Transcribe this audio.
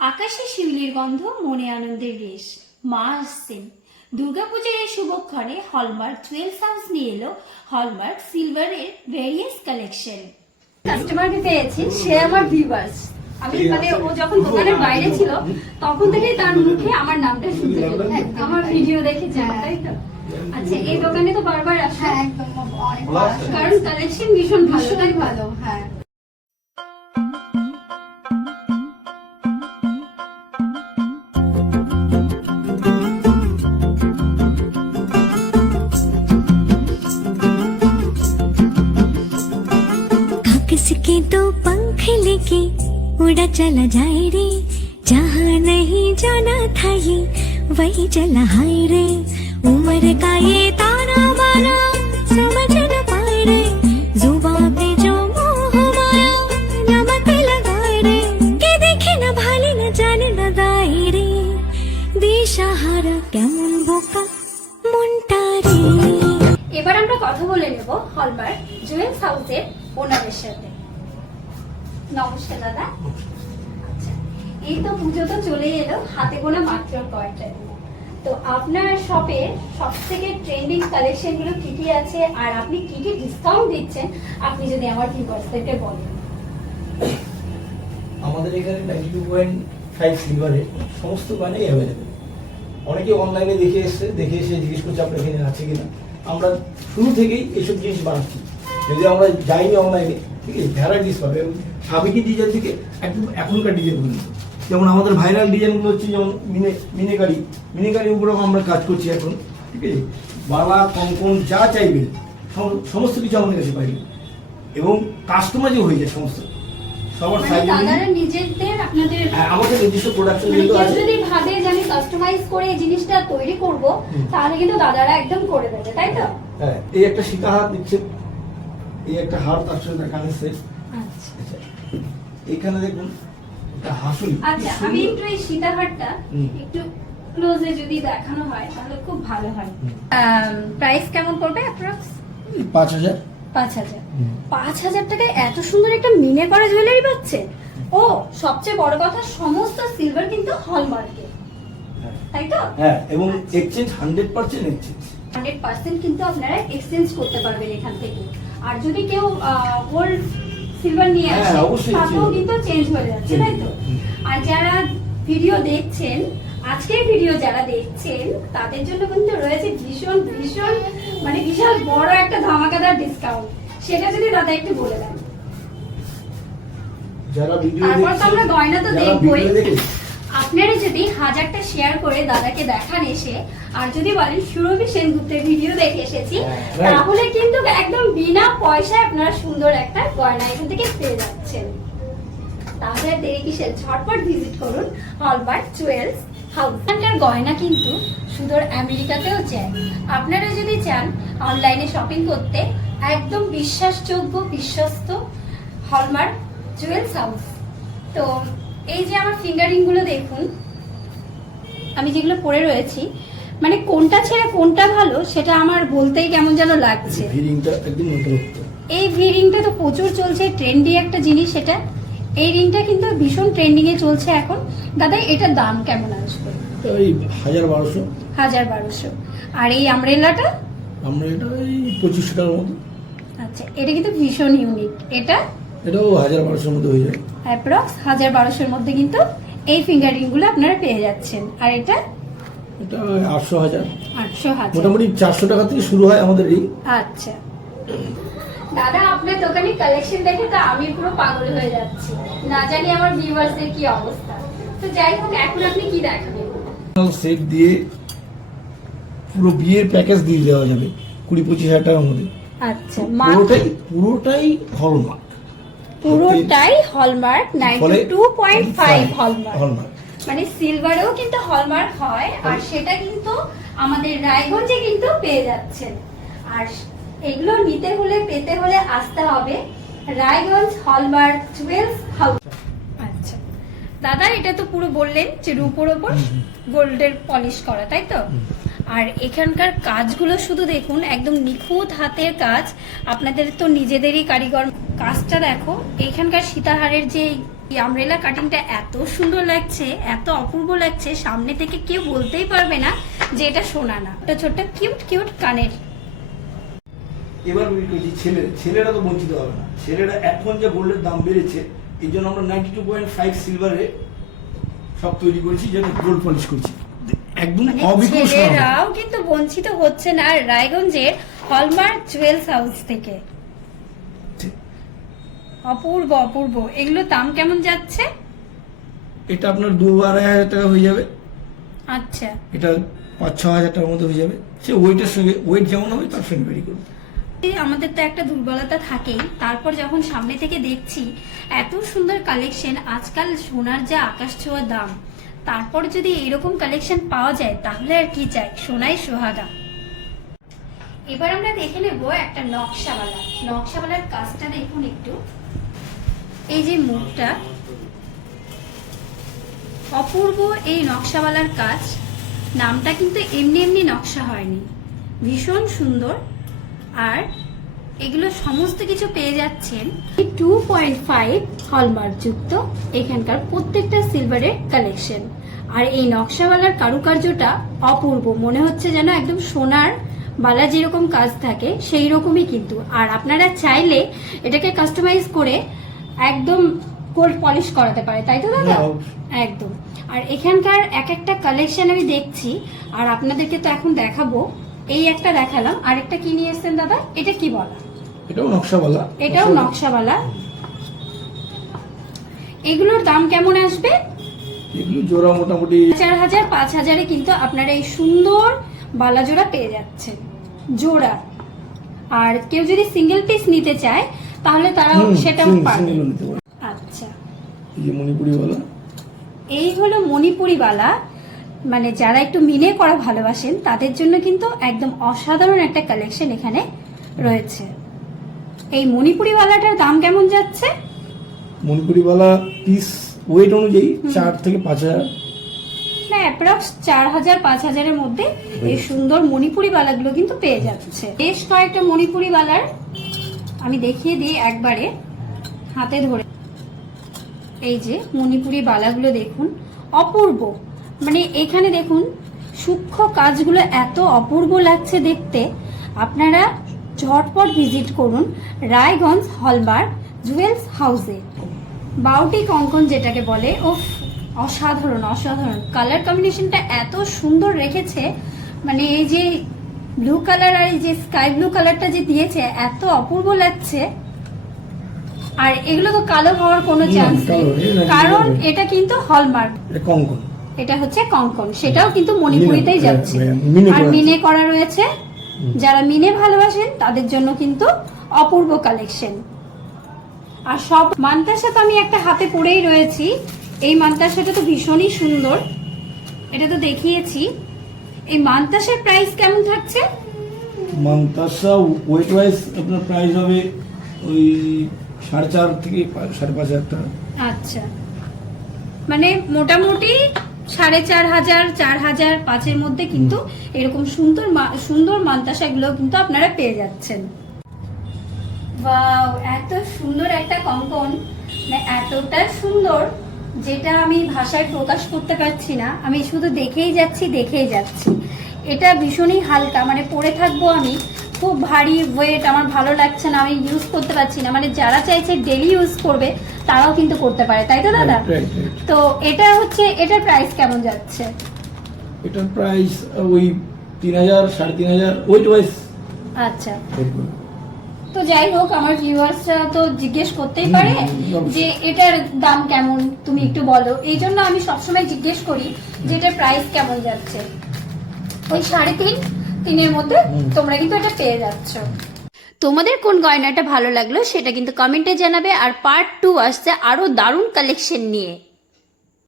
আকাশে শিউলির গন্ধ, মনে আনন্দের রেশ। মা আসছেন। দুর্গাপূজার এই শুভক্ষণে হলমার্ক জুয়েলস হাউস নিয়ে এলো হলমার্ক সিলভারের ভেরিয়াস কালেকশন। কাস্টমারকে পেয়েছি, সে আমার ভিউয়ার্স। আমি ও যখন দোকানের বাইরে ছিল তখন থেকেই তার মুখে আমার নামটা শুনতে পেলাম। আমার ভিডিও দেখেছি, তাই তো? আচ্ছা, এই দোকানে তো বারবার আসে। হ্যাঁ, একদম অনেক কারণ কালেকশন ভীষণ ভালো, তাই ভালো। হ্যাঁ, किसके दो पंख लेके उड़ा चला जाए रे, जहाँ नहीं जाना था ये वही चला हाय रे। उम्र का ये ताना बाना समझ न पाए रे, जुबां पे जो मोह माया नमक लगाए रे, के देखे न भाले न जाने न दाए रे, दिशाहारा केमन बोका মনটা রে। এবার আমরা কথা বলে নেব হলমার্ক জুয়েলস হাউসের ওনারের সাথে। নমস্কার দাদা। আচ্ছা, এই তো পুজো তো চলে এলো, হাতে গোনা মাত্র কয়েকটা দিন। তো আপনার শপে সবথেকে ট্রেন্ডিং কালেকশন গুলো কি কি আছে আর আপনি কি কি ডিসকাউন্ট দিচ্ছেন, আপনি যদি আমার ভিউয়ার্সদেরকে বলেন। আমাদের এখানে 92.5 সিলভারের সমস্ত গানেই অ্যাভেলেবেল। অনেকে অনলাইনে দেখে এসে জিজ্ঞেস করছে আপনার এখানে আছে কিনা। আমরা শুরু থেকেই এইসব জিনিস বানাচ্ছি, যদি আমরা যাইনি অনলাইনে, ঠিক আছে, ভ্যারাইটিস পাবে। এবং সাবেকি ডিজাইন থেকে একদম এখনকার ডিজাইনগুলো, যেমন আমাদের ভাইরাল ডিজাইনগুলো হচ্ছে যেমন মিনিকারির উপরেও আমরা কাজ করছি এখন, ঠিক আছে। বালা কঙ্কন যা চাইবেন সমস্ত কিছু আমাদের কাছে পাইবেন, এবং কাস্টমাইজও হয়ে যায় সমস্ত সবার সাইজ। দাদারা নিজেদের আপনাদের আমাদের নিজস্ব প্রোডাকশন কেউ আছে। যদি ভাবে যে আমি কাস্টমাইজ করে এই জিনিসটা তৈরি করব, তাহলে কিন্তু দাদারা একদম করে দেবে, তাই তো? হ্যাঁ, এই একটা সীতা হাত দিচ্ছে, এই একটা হার তার সাথে কানের সেট। আচ্ছা, এখানে দেখুন একটা হাসুলি। আচ্ছা, আমি একটু এই সীতাহারটা একটু ক্লোজে যদি দেখানো হয় তাহলে খুব ভালো হয়। প্রাইস কেমন পড়বে অ্যাপ্রক্স? 5000। 5000। 5000 টাকায় এত সুন্দর একটা মিনে করা জুয়েলারি পাচ্ছে। ও সবচেয়ে বড় কথা, সমস্ত সিলভার কিন্তু হলমার্কে, তাই তো? হ্যাঁ, এবং এক্সচেঞ্জ 100% এক্সচেঞ্জ। 100% কিন্তু আপনারা এক্সচেঞ্জ করতে পারবেন এখান থেকে। আর যদি কেউ ওল্ড সিলভার নিয়ে আসে, তাতেও কিন্তু চেঞ্জ হয়ে যাচ্ছে, তাই তো? আর যারা ভিডিও দেখছেন, আজকের ভিডিও যারা দেখছেন, তাদের জন্য কিন্তু রয়েছে ভীষণ ভীষণ মানে বিশাল বড় একটা ধামাকাদার ডিসকাউন্ট। সেটা যদি দাদা একটু বলে দেন। যারা ভিডিও তারপর তো আমরা গয়না তো দেখবই। দেখেন, আপনারা যদি 1000টা শেয়ার করে দাদাকে দেখান এসে, আর যদি বলেন সুরভি সেনগুপ্তের ভিডিও দেখে এসেছি, তাহলে কিন্তু একদম বিনা পয়সায় আপনারা সুন্দর একটা গয়না এখান থেকে পেয়ে যাচ্ছেন। তাহলে দেরি কিসের, ঝটপট ভিজিট করুন হলমার্ক জুয়েলস হাউস। এখানকার গয়না কিন্তু সুদূর আমেরিকাতেও যায়। আপনারা যদি চান অনলাইনে শপিং করতে, একদম বিশ্বাসযোগ্য বিশ্বস্ত হলমার্ক জুয়েলস হাউস। তো এই যে আমার ফিঙ্গারিং গুলো দেখুন, আমি যেগুলো পরে রয়েছি, মানে কোনটা ছেড়ে কোনটা ভালো সেটা আমার বলতেই কেমন যেন লাগছে। ভিডিংটা একদম নতুনত্ব। এই ভি রিংটা তো প্রচুর চলছে, ট্রেন্ডি একটা জিনিস এটা। এই রিংটা কিন্তু ভীষণ ট্রেন্ডিং এ চলছে এখন। দাদা, এটার দাম কেমন আসবে? ওই 1200। 1200। আর এই আমব্রেলাটা? আমরা এটা ওই 2500 টাকার মতো। আচ্ছা, এটা কিন্তু ভীষণ ইউনিক। এটাও 1200 মধ্যে হয়ে যায়। অ্যাপ্রক্স 1200 মধ্যে কিন্তু এই ফিঙ্গারিং গুলো আপনারা পেয়ে যাচ্ছেন। আর এটা 800,000। 800,000 মোটামুটি 400 টাকা থেকে শুরু হয় আমাদের রিং। আচ্ছা দাদা, আপনার দোকানে কালেকশন দেখে তো আমি পুরো পাগল হয়ে যাচ্ছি। না জানি আমার ভিউয়ার্সদের কি অবস্থা। তো যাই হোক, এখন আপনি কি দেখাবেন? সেট দিয়ে পুরো বিয়ের প্যাকেজ দিয়ে দেওয়া যাবে 20-25 টাকার মধ্যে। আচ্ছা, পুরোটাই হলমার্ক। পুরোটাই হলমার্ক 92.5 হলমার্ক। মানে সিলভারেও কিন্তু হলমার্ক হয়, আর সেটা কিন্তু আমাদের রায়গঞ্জে কিন্তু পেয়ে যাচ্ছেন। আর এগুলো নিতে হলে, পেতে হলে আসতে হবে রায়গঞ্জ হলমার্ক জুয়েলস হাউস। আচ্ছা দাদা, এটা তো পুরো বললেন যে রূপোর ওপর গোল্ডের পলিশ করা, তাই তো? আর এখানকার কাজগুলো শুধু দেখুন, একদম নিখুঁত হাতের কাজ। আপনাদের তো নিজেদেরই কারিগর। কাজটা দেখো, এখানকার সীতাহারের যে এই আমব্রেলা কাটিংটা এত সুন্দর লাগছে, এত অপূর্ব লাগছে, সামনে থেকে কেউ বলতেই পারবে না যে এটা সোনা না। ছোট ছোট কিউট কিউট কানের। এবার বলছি ছেলেরা তো বঞ্চিত হবে না। ছেলেরা এখন যে গোল্ডের দাম বেড়েছে, এই জন্য আমরা 92.5 সিলভারে সব তৈরি করেছি, যেটা গোল্ড পলিশ করছি, একদম মানে অবিকল সোনা। ছেলেরাও কিন্তু বঞ্চিত হচ্ছে না রায়গঞ্জের হলমার্ক জুয়েলস হাউস থেকে। অপূর্ব অপূর্ব। এগুলো দাম কেমন যাচ্ছে? এটা আপনার 2-2.5 টাকা হয়ে যাবে। আচ্ছা, এটা 5-6 হাজার টাকার মধ্যে হয়ে যাবে। সে ওয়েটের সঙ্গে, ওয়েট যেমন হবে তার সঙ্গে ভ্যারি করবে। আমাদের তো একটা দুর্বলতা থাকেই, তারপর যখন সামনে থেকে দেখছি এত সুন্দর কালেকশন, আজকাল সোনার যা আকাশ ছোঁয়া দাম, তারপর যদি এরকম কালেকশন পাওয়া যায় তাহলে আর কি চাই, সোনাই সোহাগা। এবার আমরা দেখে নেব একটা নকশাওয়ালা। নকশাওয়ালার কাজটা দেখুন একটু। এই যে মুখটা, অপূর্ব এই নকশাওয়ালার কাজ। নামটা কিন্তু এমনি এমনি নকশা হয়নি, ভীষণ সুন্দর। আর এগুলো সমস্ত কিছু পেয়ে যাচ্ছেন 2.5 হলমার্ক যুক্ত এখানকার প্রত্যেকটা সিলভারের কালেকশন। আর এই নকশাওয়ালার কারুকার্যটা অপূর্ব, মনে হচ্ছে যেন একদম সোনার বালা যেরকম কাজ থাকে সেই রকমই কিন্তু। আর আপনারা চাইলে এটাকে কাস্টমাইজ করে একদম গোল্ড পলিশ করাতে পারে, তাই তো দাদা? একদম। আর এখানকার এক একটা কালেকশন আমি দেখছি, আর আপনাদেরকে তো এখন দেখাবো। এই একটা দেখালাম, আর একটা কি নিয়ে এসেছেন দাদা? এটা কি বলা? এটাও নকশাওয়ালা। এটাও নকশাওয়ালা। এগুলোর দাম কেমন আসবে? এগুলো জোড়া মোটামুটি 4000 5000-এ কিন্তু আপনারা এই সুন্দর বালা জোড়া পেয়ে যাচ্ছেন জোড়া। আর কেউ যদি সিঙ্গেল পিস নিতে চায় তাহলে তারাও সেটাও পারবে। আচ্ছা, এই যে মণিপুরি বালা, এই হলো মণিপুরি বালা। মানে যারা একটু মিনে করা ভালোবাসেন তাদের জন্য কিন্তু একদম অসাধারণ একটা কালেকশন এখানে রয়েছে। এই মণিপুরি বালাটার দাম কেমন যাচ্ছে? মণিপুরি বালা পিস ওয়েট অনুযায়ী 4 থেকে 5,000, না অ্যাপ্রক্স 4000 5000-এর মধ্যে এই সুন্দর মণিপুরি বালাগুলো কিন্তু পেয়ে যাচ্ছে। বেশ কয়েকটা মণিপুরি বালার আমি দেখিয়ে দিই একবারে হাতে ধরে। এই যে মণিপুরি বালাগুলো দেখুন, অপূর্ব। মানে এখানে দেখুন সূক্ষ্ম কাজগুলো এত অপূর্ব লাগছে দেখতে। আপনারা ঝটপট ভিজিট করুন রায়গঞ্জ হলমার্ক জুয়েলস হাউসে। বাউটি কঙ্কন যেটাকে বলে, ও অসাধারণ অসাধারণ। কালার কম্বিনেশনটা এত সুন্দর রেখেছে, মানে এই যে ব্লু কালার আর এই যে স্কাই ব্লু কালারটা যে দিয়েছে এত অপূর্ব লাগছে। আর এগুলো তো কালো হওয়ার কোনো চান্স নেই, কারণ এটা কিন্তু হলমার্ক। কঙ্কন, এটা হচ্ছে কঙ্কন, সেটাও কিন্তু মণিপুরিতেই যাচ্ছে। আর মিনে করা রয়েছে। যারা মিনে ভালোবাসেন তাদের জন্য কিন্তু অপূর্ব কালেকশন। আর সব মান্তাসা তো আমি একটা হাতে পরেই রয়েছি। এই মান্তাসাটা তো ভীষণই সুন্দর, এটা তো দেখিয়েছি। এই মান্তাসার প্রাইস কেমন থাকছে? মান্তাসা ওয়েট ওয়াইজ আপনার প্রাইস হবে ওই 4.5 থেকে 5.5 টাকা। আচ্ছা, মানে মোটামুটি 4500 4000 5-এর মধ্যে কিন্তু এরকম সুন্দর সুন্দর মান্তাসা গুলো কিন্তু আপনারা পেয়ে যাচ্ছেন। ওয়াও, এত সুন্দর একটা কঙ্কন, মানে এতটা সুন্দর যেটা আমি ভাষায় প্রকাশ করতে পারছি না। আমি শুধু দেখেই যাচ্ছি। এটা ভীষণই হালকা, মানে পরে থাকবো আমি, খুব ভারী ওয়েট আমার ভালো লাগছে না, আমি ইউজ করতে পারছি না। মানে যারা চাইছে ডেলি ইউজ করবে তারাও কিন্তু করতে পারে, তাই তো দাদা? তো এটা হচ্ছে, এটার প্রাইস কেমন যাচ্ছে? এটার প্রাইস ওই 3000 3500 ওয়েট ওয়াইজ। আচ্ছা, তো যাই হোক, আমার ভিউয়ার্সরা তো জিজ্ঞেস করতেই পারে যে এটার দাম কেমন, তুমি একটু বলো। এই জন্য আমি সবসময় জিজ্ঞেস করি যে এটার প্রাইস কেমন যাচ্ছে। ওই 3.5-3-এর মধ্যে তোমরা কিন্তু এটা পেয়ে যাচ্ছ। তোমাদের কোন গয়নাটা ভালো লাগলো সেটা কিন্তু কমেন্টে জানাবে। আর পার্ট 2 আসছে আরো দারুণ কালেকশন নিয়ে।